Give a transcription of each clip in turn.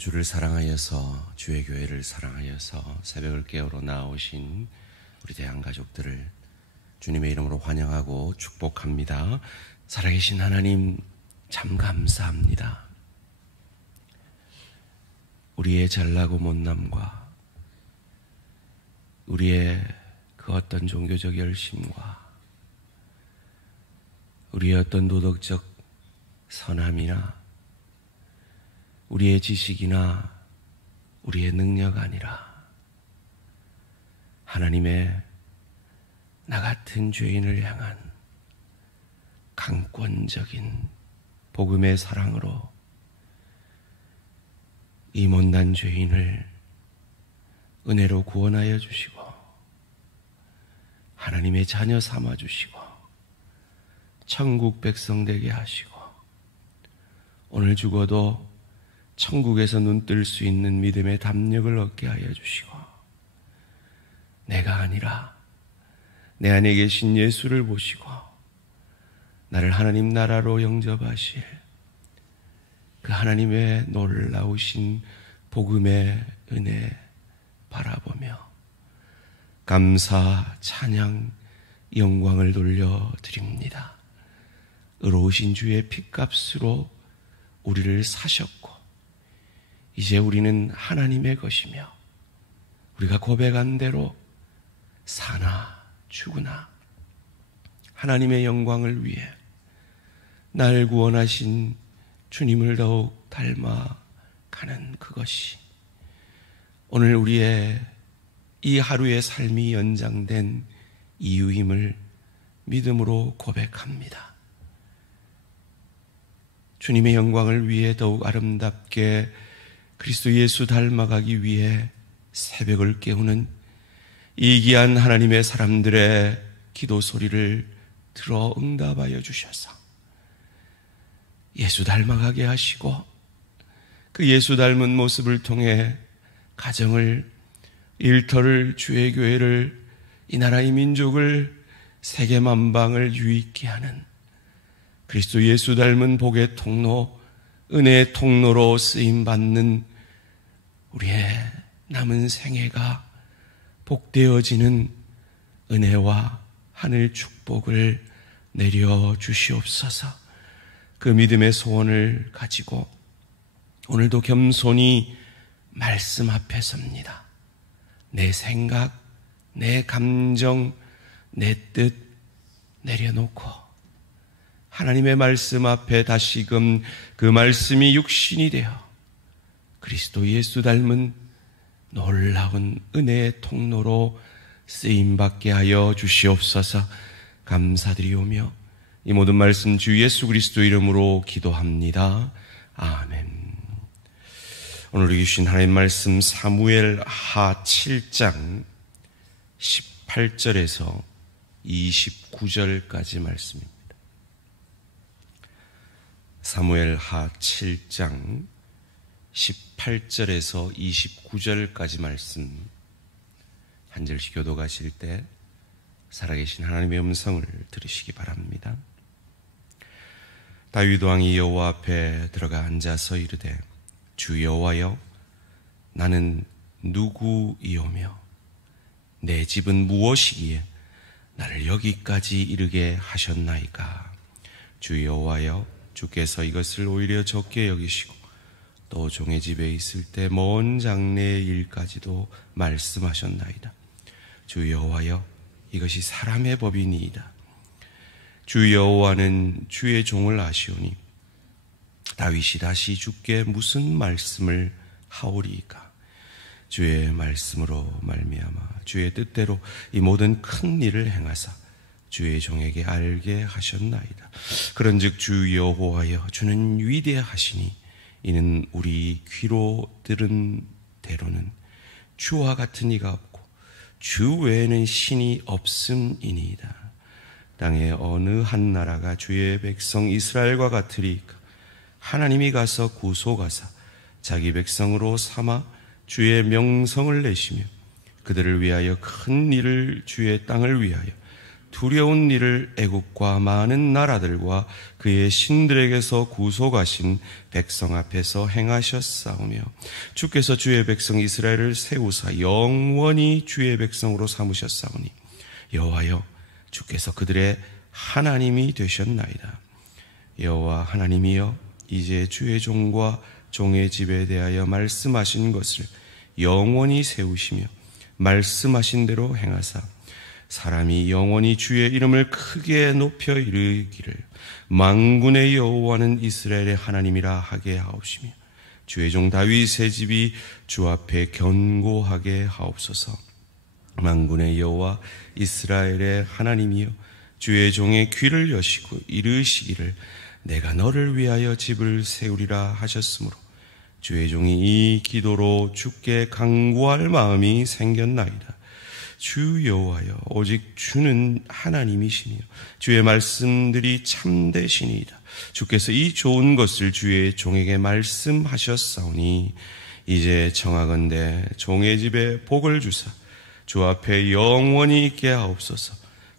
주를 사랑하여서 주의 교회를 사랑하여서 새벽을 깨우러 나오신 우리 대한 가족들을 주님의 이름으로 환영하고 축복합니다. 살아계신 하나님 참 감사합니다. 우리의 잘나고 못남과 우리의 그 어떤 종교적 열심과 우리의 어떤 도덕적 선함이나 우리의 지식이나 우리의 능력 아니라 하나님의 나 같은 죄인을 향한 강권적인 복음의 사랑으로 이 못난 죄인을 은혜로 구원하여 주시고 하나님의 자녀 삼아 주시고 천국 백성 되게 하시고 오늘 죽어도 천국에서 눈 뜰 수 있는 믿음의 담력을 얻게 하여 주시고 내가 아니라 내 안에 계신 예수를 보시고 나를 하나님 나라로 영접하실 그 하나님의 놀라우신 복음의 은혜 바라보며 감사, 찬양, 영광을 돌려드립니다. 의로우신 주의 핏값으로 우리를 사셨고 이제 우리는 하나님의 것이며 우리가 고백한 대로 사나 죽으나 하나님의 영광을 위해 날 구원하신 주님을 더욱 닮아가는 그것이 오늘 우리의 이 하루의 삶이 연장된 이유임을 믿음으로 고백합니다. 주님의 영광을 위해 더욱 아름답게 그리스도 예수 닮아가기 위해 새벽을 깨우는 이 귀한 하나님의 사람들의 기도 소리를 들어 응답하여 주셔서 예수 닮아가게 하시고 그 예수 닮은 모습을 통해 가정을, 일터를, 주의 교회를, 이 나라의 민족을, 세계 만방을 유익케 하는 그리스도 예수 닮은 복의 통로, 은혜의 통로로 쓰임받는 우리의 남은 생애가 복되어지는 은혜와 하늘 축복을 내려 주시옵소서. 그 믿음의 소원을 가지고 오늘도 겸손히 말씀 앞에 섭니다. 내 생각, 내 감정, 내 뜻 내려놓고 하나님의 말씀 앞에 다시금 그 말씀이 육신이 되어 그리스도 예수 닮은 놀라운 은혜의 통로로 쓰임받게 하여 주시옵소서. 감사드리오며 이 모든 말씀 주 예수 그리스도 이름으로 기도합니다. 아멘. 오늘 우리 주신 하나님 말씀 사무엘 하 7장 18절에서 29절까지 말씀입니다. 사무엘 하 7장 18절에서 29절까지 말씀 한 절씩 교독하실 때 살아계신 하나님의 음성을 들으시기 바랍니다. 다윗 왕이 여호와 앞에 들어가 앉아서 이르되 주 여호와여 나는 누구이오며 내 집은 무엇이기에 나를 여기까지 이르게 하셨나이까. 주 여호와여 주께서 이것을 오히려 적게 여기시고 또 종의 집에 있을 때 먼 장래의 일까지도 말씀하셨나이다. 주 여호와여 이것이 사람의 법이니이다. 주 여호와는 주의 종을 아시오니 다윗이 다시 주께 무슨 말씀을 하오리이까. 주의 말씀으로 말미암아 주의 뜻대로 이 모든 큰 일을 행하사 주의 종에게 알게 하셨나이다. 그런즉 주 여호와여 주는 위대하시니 이는 우리 귀로 들은 대로는 주와 같은 이가 없고 주 외에는 신이 없음이니이다. 땅의 어느 한 나라가 주의 백성 이스라엘과 같으리이까. 하나님이 가서 구속하사 자기 백성으로 삼아 주의 명성을 내시며 그들을 위하여 큰 일을 주의 땅을 위하여 두려운 일을 애국과 많은 나라들과 그의 신들에게서 구속하신 백성 앞에서 행하셨사오며 주께서 주의 백성 이스라엘을 세우사 영원히 주의 백성으로 삼으셨사오니 여호와여 주께서 그들의 하나님이 되셨나이다. 여호와 하나님이여 이제 주의 종과 종의 집에 대하여 말씀하신 것을 영원히 세우시며 말씀하신 대로 행하사 사람이 영원히 주의 이름을 크게 높여 이르기를 만군의 여호와는 이스라엘의 하나님이라 하게 하옵시며 주의 종 다윗의 집이 주 앞에 견고하게 하옵소서. 만군의 여호와 이스라엘의 하나님이여 주의 종의 귀를 여시고 이르시기를 내가 너를 위하여 집을 세우리라 하셨으므로 주의 종이 이 기도로 주께 간구할 마음이 생겼나이다. 주 여호와여 오직 주는 하나님이시며 주의 말씀들이 참되시니이다. 주께서 이 좋은 것을 주의 종에게 말씀하셨사오니 이제 청하건대 종의 집에 복을 주사 주 앞에 영원히 있게 하옵소서.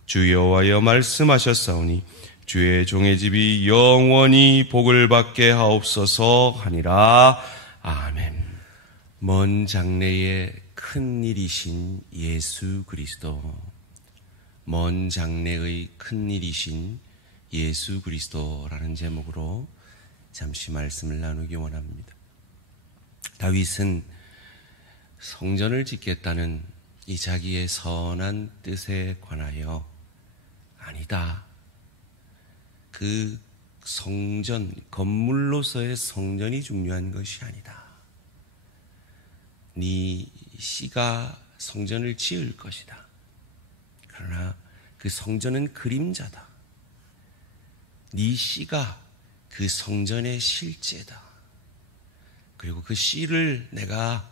주 여호와여 말씀하셨사오니 주의 종의 집이 영원히 복을 받게 하옵소서 하니라. 아멘. 먼 장래의 큰 일이신 예수 그리스도, 먼 장래의 큰 일이신 예수 그리스도라는 제목으로 잠시 말씀을 나누기 원합니다. 다윗은 성전을 짓겠다는 이 자기의 선한 뜻에 관하여 아니다. 그 성전, 건물로서의 성전이 중요한 것이 아니다. 네 씨가 성전을 지을 것이다. 그러나 그 성전은 그림자다. 네 씨가 그 성전의 실제다. 그리고 그 씨를 내가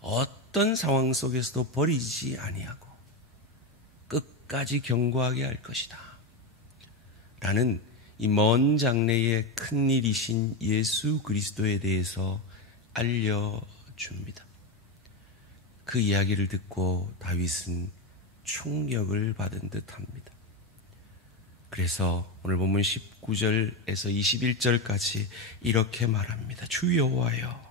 어떤 상황 속에서도 버리지 아니하고 끝까지 견고하게 할 것이다. 라는 이 먼 장래의 큰 일이신 예수 그리스도에 대해서 알려줍니다. 그 이야기를 듣고 다윗은 충격을 받은 듯합니다. 그래서 오늘 본문 19절에서 21절까지 이렇게 말합니다. 주 여호와여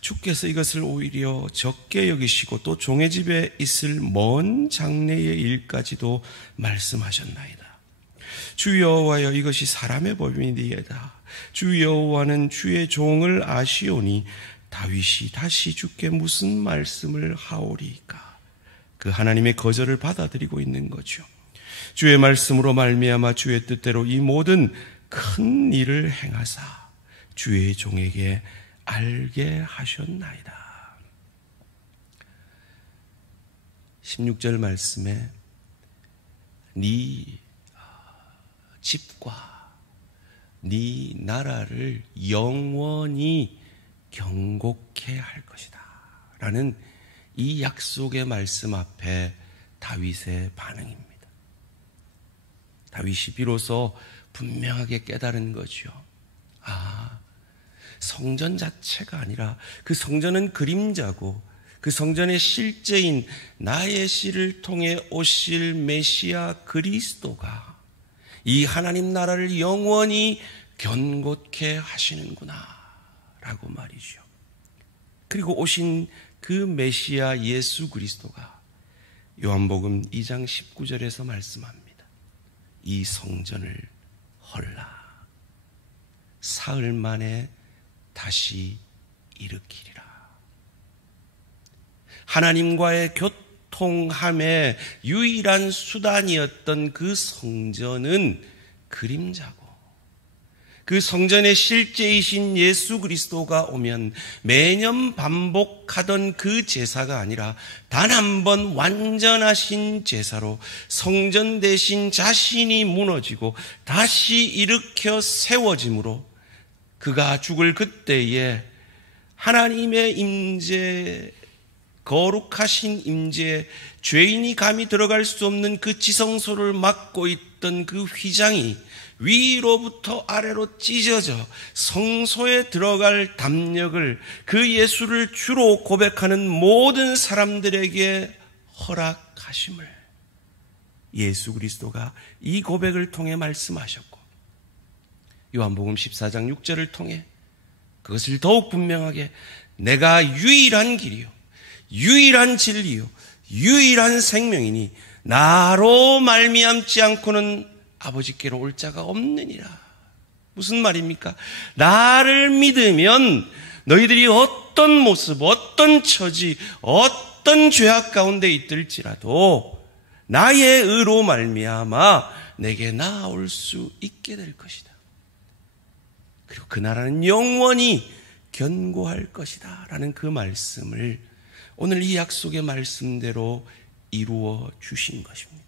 주께서 이것을 오히려 적게 여기시고 또 종의 집에 있을 먼 장래의 일까지도 말씀하셨나이다. 주 여호와여 이것이 사람의 법이니이다. 주 여호와는 주의 종을 아시오니 다윗이 다시 주께 무슨 말씀을 하오리까. 그 하나님의 거절을 받아들이고 있는 거죠. 주의 말씀으로 말미암아 주의 뜻대로 이 모든 큰 일을 행하사 주의 종에게 알게 하셨나이다. 16절 말씀에 네 집과 네 나라를 영원히 경고케 할 것이다 라는 이 약속의 말씀 앞에 다윗의 반응입니다. 다윗이 비로소 분명하게 깨달은 거죠. 성전 자체가 아니라 그 성전은 그림자고 그 성전의 실제인 나의 씨를 통해 오실 메시아 그리스도가 이 하나님 나라를 영원히 견고케 하시는구나 라고 말이죠. 그리고 오신 그 메시아 예수 그리스도가 요한복음 2장 19절에서 말씀합니다. 이 성전을 헐라 사흘 만에 다시 일으키리라. 하나님과의 교통함의 유일한 수단이었던 그 성전은 그림자고 그 성전의 실제이신 예수 그리스도가 오면 매년 반복하던 그 제사가 아니라 단 한 번 완전하신 제사로 성전 대신 자신이 무너지고 다시 일으켜 세워짐으로 그가 죽을 그때에 하나님의 임재, 거룩하신 임재에 죄인이 감히 들어갈 수 없는 그 지성소를 막고 있던 그 휘장이 위로부터 아래로 찢어져 성소에 들어갈 담력을 그 예수를 주로 고백하는 모든 사람들에게 허락하심을 예수 그리스도가 이 고백을 통해 말씀하셨고, 요한복음 14장 6절을 통해 그것을 더욱 분명하게 내가 유일한 길이요 유일한 진리요 유일한 생명이니 나로 말미암지 않고는 아버지께로 올 자가 없느니라. 무슨 말입니까? 나를 믿으면 너희들이 어떤 모습, 어떤 처지, 어떤 죄악 가운데 있을지라도 나의 의로 말미암아 내게 나아올 수 있게 될 것이다. 그리고 그 나라는 영원히 견고할 것이다 라는 그 말씀을 오늘 이 약속의 말씀대로 이루어 주신 것입니다.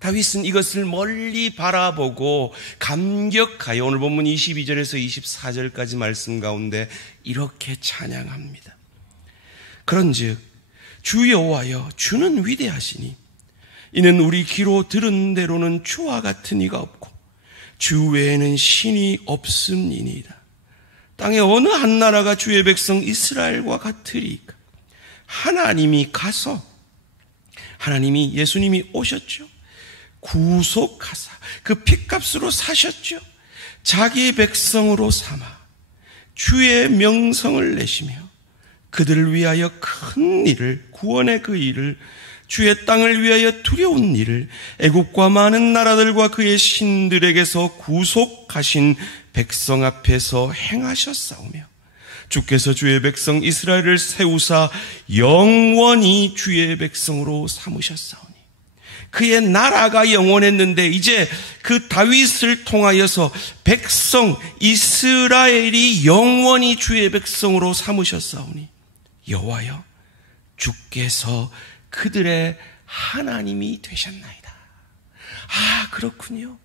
다윗은 이것을 멀리 바라보고 감격하여 오늘 본문 22절에서 24절까지 말씀 가운데 이렇게 찬양합니다. 그런즉 주 여호와여 주는 위대하시니 이는 우리 귀로 들은 대로는 주와 같은 이가 없고 주 외에는 신이 없음이니이다. 땅에 어느 한 나라가 주의 백성 이스라엘과 같으리까? 하나님이 가서 하나님이 예수님이 오셨죠. 구속하사 그 핏값으로 사셨죠. 자기의 백성으로 삼아 주의 명성을 내시며 그들을 위하여 큰 일을 구원의 그 일을 주의 땅을 위하여 두려운 일을 애국과 많은 나라들과 그의 신들에게서 구속하신 백성 앞에서 행하셨사오며 주께서 주의 백성 이스라엘을 세우사 영원히 주의 백성으로 삼으셨사오니 그의 나라가 영원했는데 이제 그 다윗을 통하여서 백성 이스라엘이 영원히 주의 백성으로 삼으셨사오니 여호와여 주께서 그들의 하나님이 되셨나이다. 아, 그렇군요.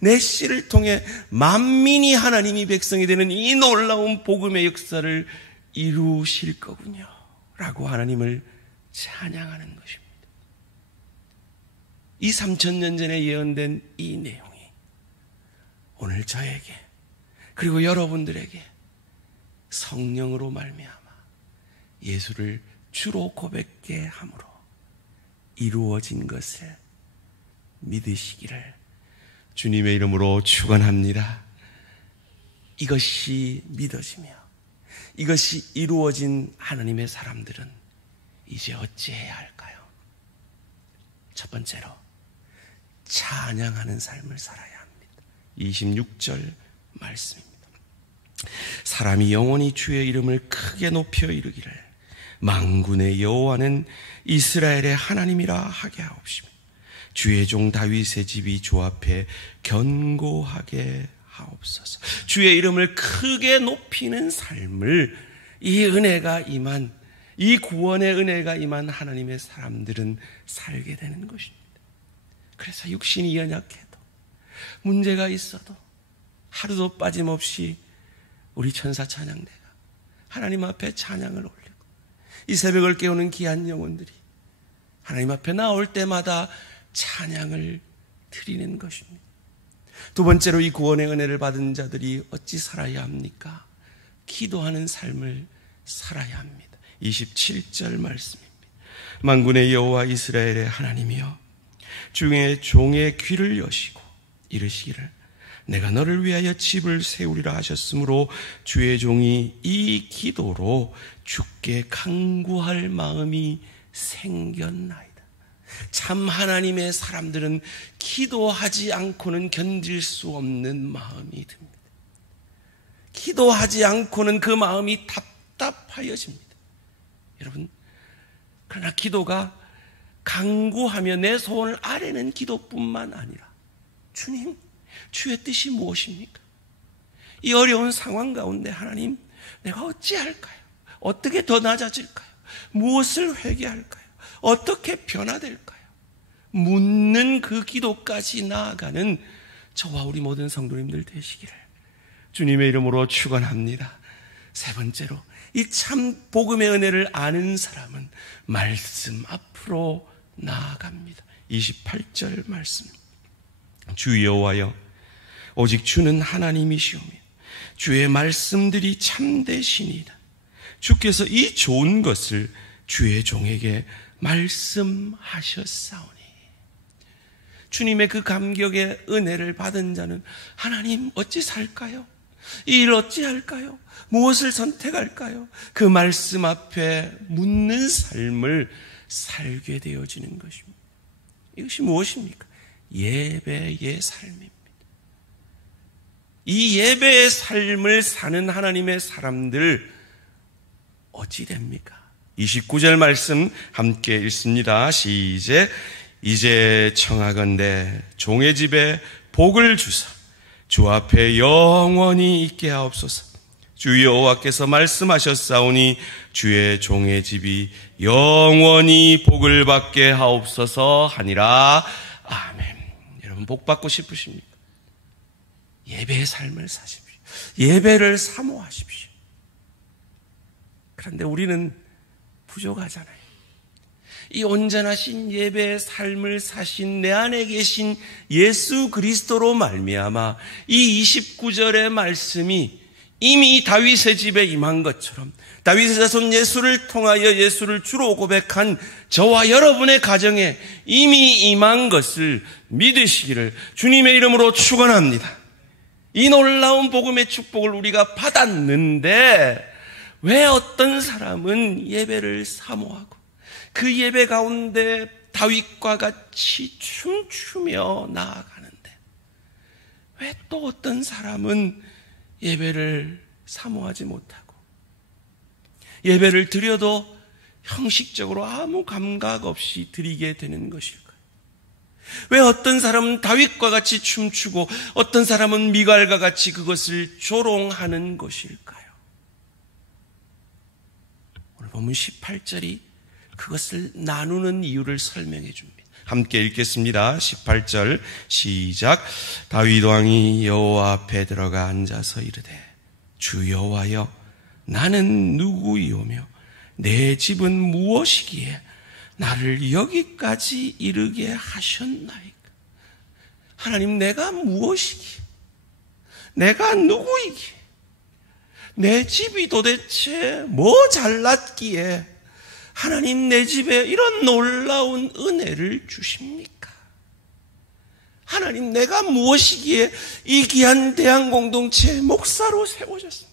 내 씨를 통해 만민이 하나님이 백성이 되는 이 놀라운 복음의 역사를 이루실 거군요 라고 하나님을 찬양하는 것입니다. 이 3000년 전에 예언된 이 내용이 오늘 저에게 그리고 여러분들에게 성령으로 말미암아 예수를 주로 고백게 함으로 이루어진 것을 믿으시기를 주님의 이름으로 축원합니다. 이것이 믿어지며 이것이 이루어진 하나님의 사람들은 이제 어찌해야 할까요? 첫 번째로 찬양하는 삶을 살아야 합니다. 26절 말씀입니다. 사람이 영원히 주의 이름을 크게 높여 이르기를 만군의 여호와는 이스라엘의 하나님이라 하게 하옵시며 주의 종 다윗의 집이 주 앞에 견고하게 하옵소서. 주의 이름을 크게 높이는 삶을 이 은혜가 임한 이 구원의 은혜가 임한 하나님의 사람들은 살게 되는 것입니다. 그래서 육신이 연약해도 문제가 있어도 하루도 빠짐없이 우리 천사 찬양대가 하나님 앞에 찬양을 올리고 이 새벽을 깨우는 귀한 영혼들이 하나님 앞에 나올 때마다 찬양을 드리는 것입니다. 두 번째로 이 구원의 은혜를 받은 자들이 어찌 살아야 합니까? 기도하는 삶을 살아야 합니다. 27절 말씀입니다. 만군의 여호와 이스라엘의 하나님이여 주의 종의 귀를 여시고 이르시기를 내가 너를 위하여 집을 세우리라 하셨으므로 주의 종이 이 기도로 주께 간구할 마음이 생겼나이다. 참 하나님의 사람들은 기도하지 않고는 견딜 수 없는 마음이 듭니다. 기도하지 않고는 그 마음이 답답하여집니다. 여러분, 그러나 기도가 간구하며 내 소원을 아뢰는 기도뿐만 아니라 주님, 주의 뜻이 무엇입니까? 이 어려운 상황 가운데 하나님, 내가 어찌할까요? 어떻게 더 낮아질까요? 무엇을 회개할까요? 어떻게 변화될까요? 묻는 그 기도까지 나아가는 저와 우리 모든 성도님들 되시기를 주님의 이름으로 축원합니다. 세 번째로 이 참 복음의 은혜를 아는 사람은 말씀 앞으로 나아갑니다. 28절 말씀. 주 여호와여 오직 주는 하나님이시오며 주의 말씀들이 참되시니이다. 주께서 이 좋은 것을 주의 종에게 말씀하셨사오니. 주님의 그 감격의 은혜를 받은 자는 하나님 어찌 살까요? 이 일 어찌 할까요? 무엇을 선택할까요? 그 말씀 앞에 묻는 삶을 살게 되어지는 것입니다. 이것이 무엇입니까? 예배의 삶입니다. 이 예배의 삶을 사는 하나님의 사람들 어찌 됩니까? 29절 말씀 함께 읽습니다. 시작. 이제 청하건대 종의 집에 복을 주사 주 앞에 영원히 있게 하옵소서. 주 여호와께서 말씀하셨사오니 주의 종의 집이 영원히 복을 받게 하옵소서 하니라. 아멘. 여러분 복 받고 싶으십니까? 예배의 삶을 사십시오. 예배를 사모하십시오. 그런데 우리는 부족하잖아요. 이 온전하신 예배의 삶을 사신 내 안에 계신 예수 그리스도로 말미암아 이 29절의 말씀이 이미 다윗의 집에 임한 것처럼 다윗의 자손 예수를 통하여 예수를 주로 고백한 저와 여러분의 가정에 이미 임한 것을 믿으시기를 주님의 이름으로 축원합니다. 이 놀라운 복음의 축복을 우리가 받았는데 왜 어떤 사람은 예배를 사모하고 그 예배 가운데 다윗과 같이 춤추며 나아가는데 왜 또 어떤 사람은 예배를 사모하지 못하고 예배를 드려도 형식적으로 아무 감각 없이 드리게 되는 것일까요? 왜 어떤 사람은 다윗과 같이 춤추고 어떤 사람은 미갈과 같이 그것을 조롱하는 것일까요? 오늘 보면 18절이 그것을 나누는 이유를 설명해 줍니다. 함께 읽겠습니다. 18절 시작. 다윗 왕이 여호와 앞에 들어가 앉아서 이르되 주 여호와여 나는 누구이오며 내 집은 무엇이기에 나를 여기까지 이르게 하셨나이까. 하나님 내가 무엇이기에 내가 누구이기에 내 집이 도대체 뭐 잘났기에 하나님 내 집에 이런 놀라운 은혜를 주십니까? 하나님 내가 무엇이기에 이 귀한 대한공동체의 목사로 세워졌습니까?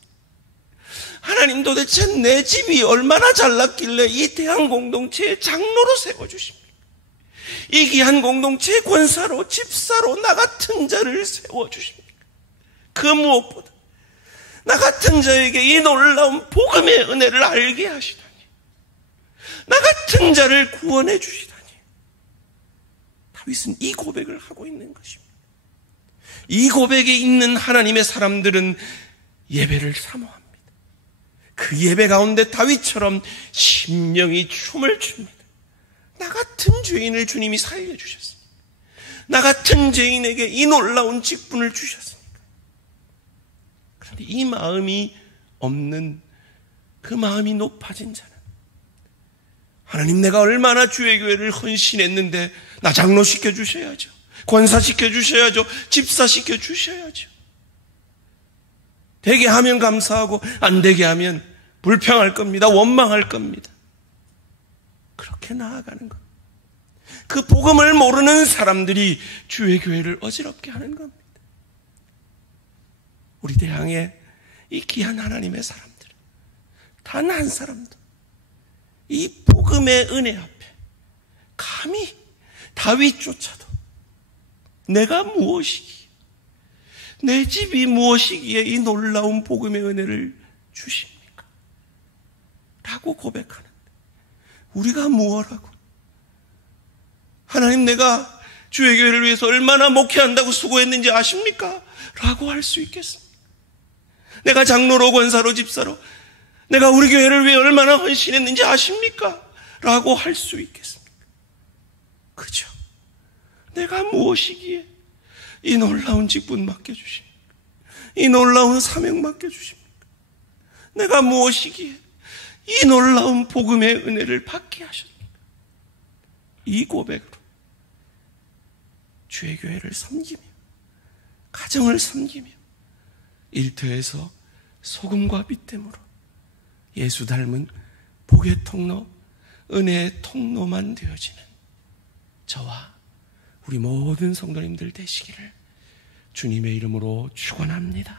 하나님 도대체 내 집이 얼마나 잘났길래 이 대한공동체의 장로로 세워주십니까? 이 귀한 공동체의 권사로 집사로 나 같은 자를 세워주십니까? 그 무엇보다 나 같은 자에게 이 놀라운 복음의 은혜를 알게 하시다니 나 같은 자를 구원해 주시다니 다윗은 이 고백을 하고 있는 것입니다. 이 고백에 있는 하나님의 사람들은 예배를 사모합니다. 그 예배 가운데 다윗처럼 심령이 춤을 춥니다. 나 같은 죄인을 주님이 살려주셨습니다. 나 같은 죄인에게 이 놀라운 직분을 주셨습니까? 그런데 이 마음이 없는 그 마음이 높아진 자는 하나님 내가 얼마나 주의 교회를 헌신했는데 나 장로시켜 주셔야죠. 권사시켜 주셔야죠. 집사시켜 주셔야죠. 되게 하면 감사하고 안 되게 하면 불평할 겁니다. 원망할 겁니다. 그렇게 나아가는 것. 그 복음을 모르는 사람들이 주의 교회를 어지럽게 하는 겁니다. 우리 대항에 이 귀한 하나님의 사람들 단 한 사람도 이 복음의 은혜 앞에 감히 다윗조차도 내가 무엇이기에 내 집이 무엇이기에 이 놀라운 복음의 은혜를 주십니까? 라고 고백하는데 우리가 무엇하고 하나님 내가 주의 교회를 위해서 얼마나 목회한다고 수고했는지 아십니까? 라고 할 수 있겠습니까? 내가 장로로 권사로 집사로 내가 우리 교회를 위해 얼마나 헌신했는지 아십니까? 라고 할 수 있겠습니까? 그죠? 내가 무엇이기에 이 놀라운 직분 맡겨주십니까? 이 놀라운 사명 맡겨주십니까? 내가 무엇이기에 이 놀라운 복음의 은혜를 받게 하셨습니까? 이 고백으로 주의 교회를 섬기며 가정을 섬기며 일터에서 소금과 빛됨으로 예수 닮은 복의 통로, 은혜의 통로만 되어지는 저와 우리 모든 성도님들 되시기를 주님의 이름으로 축원합니다.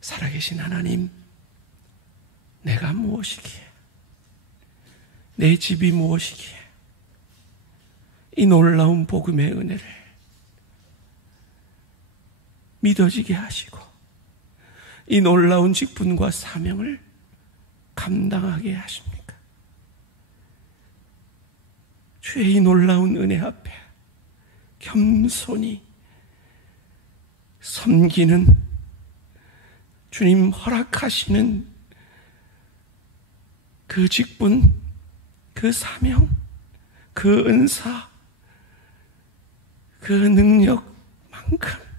살아계신 하나님, 내가 무엇이기에, 내 집이 무엇이기에 이 놀라운 복음의 은혜를 믿어지게 하시고 이 놀라운 직분과 사명을 감당하게 하십니까? 주의 이 놀라운 은혜 앞에 겸손히 섬기는 주님 허락하시는 그 직분, 그 사명, 그 은사, 그 능력만큼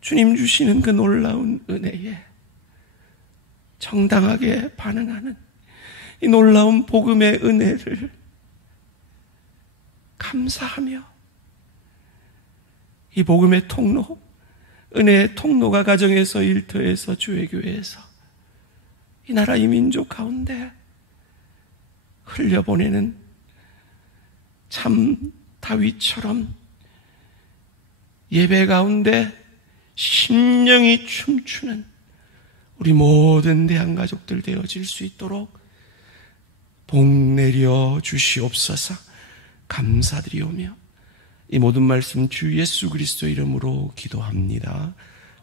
주님 주시는 그 놀라운 은혜에 정당하게 반응하는 이 놀라운 복음의 은혜를 감사하며 이 복음의 통로, 은혜의 통로가 가정에서, 일터에서, 주의교회에서 이 나라 이 민족 가운데 흘려보내는 참 다윗처럼 예배 가운데 심령이 춤추는 우리 모든 대한가족들 되어질 수 있도록 복 내려 주시옵소서. 감사드리오며 이 모든 말씀 주 예수 그리스도 이름으로 기도합니다.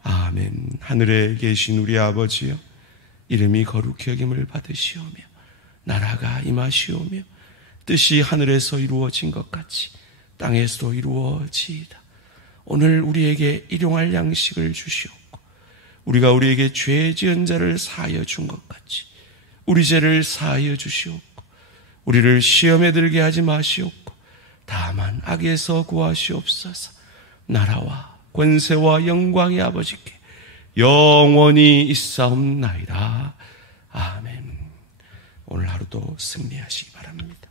아멘. 하늘에 계신 우리 아버지여, 이름이 거룩히 여김을 받으시오며 나라가 임하시오며 뜻이 하늘에서 이루어진 것 같이 땅에서도 이루어지이다. 오늘 우리에게 일용할 양식을 주시옵고 우리가 우리에게 죄 지은 자를 사하여 준 것 같이 우리 죄를 사하여 주시옵고 우리를 시험에 들게 하지 마시옵고 다만 악에서 구하시옵소서. 나라와 권세와 영광의 아버지께 영원히 있사옵나이다. 아멘. 오늘 하루도 승리하시기 바랍니다.